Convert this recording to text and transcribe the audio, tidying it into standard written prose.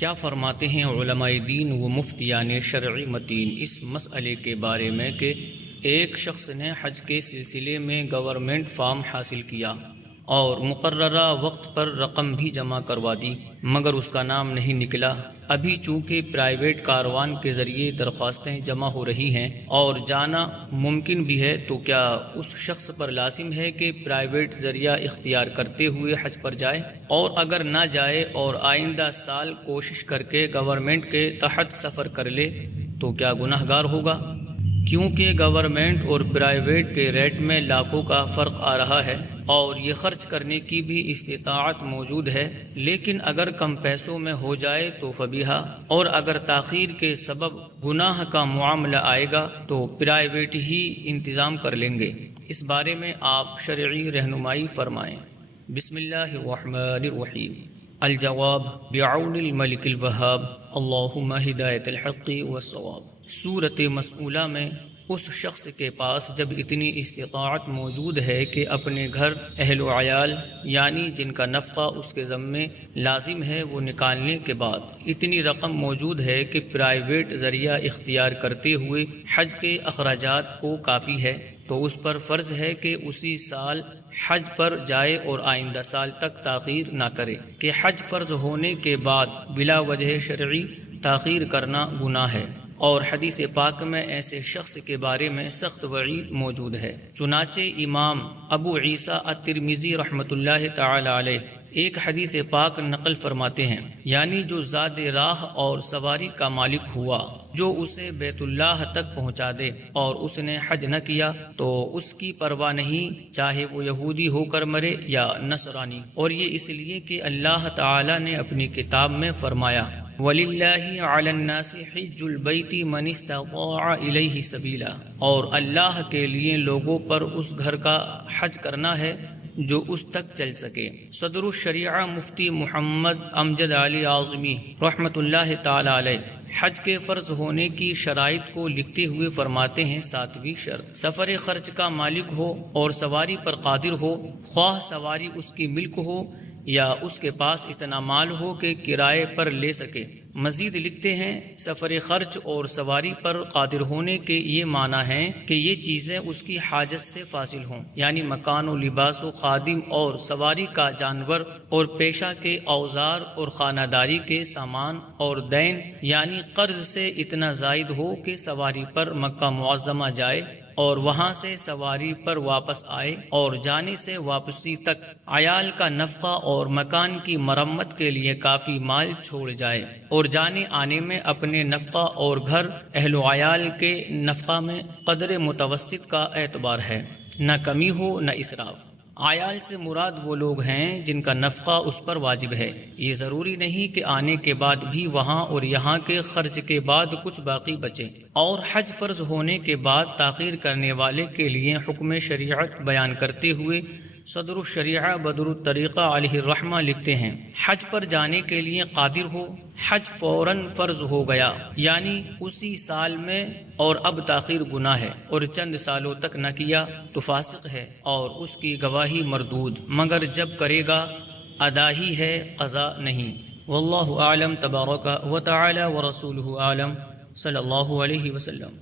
کیا فرماتے ہیں علماء دین و مفتیان شرعی متین اس مسئلے کے بارے میں کہ ایک شخص نے حج کے سلسلے میں گورنمنٹ فارم حاصل کیا اور مقررہ وقت پر رقم بھی جمع کروا دی، مگر اس کا نام نہیں نکلا۔ ابھی چونکہ پرائیویٹ کاروان کے ذریعے درخواستیں جمع ہو رہی ہیں اور جانا ممکن بھی ہے، تو کیا اس شخص پر لازم ہے کہ پرائیویٹ ذریعہ اختیار کرتے ہوئے حج پر جائے؟ اور اگر نہ جائے اور آئندہ سال کوشش کر کے گورنمنٹ کے تحت سفر کر لے تو کیا گناہ گار ہوگا؟ کیونکہ گورنمنٹ اور پرائیویٹ کے ریٹ میں لاکھوں کا فرق آ رہا ہے اور یہ خرچ کرنے کی بھی استطاعت موجود ہے، لیکن اگر کم پیسوں میں ہو جائے تو فبیہا، اور اگر تاخیر کے سبب گناہ کا معاملہ آئے گا تو پرائیویٹ ہی انتظام کر لیں گے۔ اس بارے میں آپ شرعی رہنمائی فرمائیں۔ بسم اللہ الرحمن الرحیم۔ الجواب بعون الملک الوہاب، اللہم ہدایت الحق والصواب۔ سورۃ مسئولہ میں اس شخص کے پاس جب اتنی استطاعت موجود ہے کہ اپنے گھر، اہل و عیال یعنی جن کا نفقہ اس کے ذمے لازم ہے وہ نکالنے کے بعد اتنی رقم موجود ہے کہ پرائیویٹ ذریعہ اختیار کرتے ہوئے حج کے اخراجات کو کافی ہے، تو اس پر فرض ہے کہ اسی سال حج پر جائے اور آئندہ سال تک تاخیر نہ کرے، کہ حج فرض ہونے کے بعد بلا وجہ شرعی تاخیر کرنا گناہ ہے، اور حدیث پاک میں ایسے شخص کے بارے میں سخت وعید موجود ہے۔ چنانچہ امام ابو عیسیٰ الترمذی رحمۃ اللہ تعالی علیہ ایک حدیث پاک نقل فرماتے ہیں، یعنی جو زاد راہ اور سواری کا مالک ہوا، جو اسے بیت اللہ تک پہنچا دے اور اس نے حج نہ کیا تو اس کی پرواہ نہیں، چاہے وہ یہودی ہو کر مرے یا نصرانی، اور یہ اس لیے کہ اللہ تعالی نے اپنی کتاب میں فرمایا وَلِلَّهِ عَلَى النَّاسِ حِجُّ الْبَيْتِ مَنِ اسْتَطَاعَ إِلَيْهِ سَبِيلًا، اور اللہ کے لیے لوگوں پر اس گھر کا حج کرنا ہے جو اس تک چل سکے۔ صدر الشریعہ مفتی محمد امجد علی اعظمی رحمۃ اللہ تعالی علیہ حج کے فرض ہونے کی شرائط کو لکھتے ہوئے فرماتے ہیں، 7ویں شرط سفر خرچ کا مالک ہو اور سواری پر قادر ہو، خواہ سواری اس کی ملک ہو یا اس کے پاس اتنا مال ہو کہ کرائے پر لے سکے۔ مزید لکھتے ہیں، سفر خرچ اور سواری پر قادر ہونے کے یہ معنی ہیں کہ یہ چیزیں اس کی حاجت سے فاصل ہوں، یعنی مکان و لباس و خادم اور سواری کا جانور اور پیشہ کے اوزار اور خانہ داری کے سامان، اور دین یعنی قرض سے اتنا زائد ہو کہ سواری پر مکہ معظمہ جائے اور وہاں سے سواری پر واپس آئے، اور جانے سے واپسی تک عیال کا نفقہ اور مکان کی مرمت کے لیے کافی مال چھوڑ جائے، اور جانے آنے میں اپنے نفقہ اور گھر، اہل و عیال کے نفقہ میں قدر متوسط کا اعتبار ہے، نہ کمی ہو نہ اسراف۔ عیال سے مراد وہ لوگ ہیں جن کا نفقہ اس پر واجب ہے، یہ ضروری نہیں کہ آنے کے بعد بھی وہاں اور یہاں کے خرچ کے بعد کچھ باقی بچے۔ اور حج فرض ہونے کے بعد تاخیر کرنے والے کے لیے حکم شریعت بیان کرتے ہوئے صدر الشریعہ بدر الطریقہ علیہ الرحمہ لکھتے ہیں، حج پر جانے کے لیے قادر ہو، حج فوراً فرض ہو گیا یعنی اسی سال میں، اور اب تاخیر گناہ ہے اور چند سالوں تک نہ کیا تو فاسق ہے اور اس کی گواہی مردود، مگر جب کرے گا ادا ہی ہے، قضا نہیں۔ واللہ اعلم تبارک و تعالی ورسولہ اعلم، صلی اللہ علیہ وسلم۔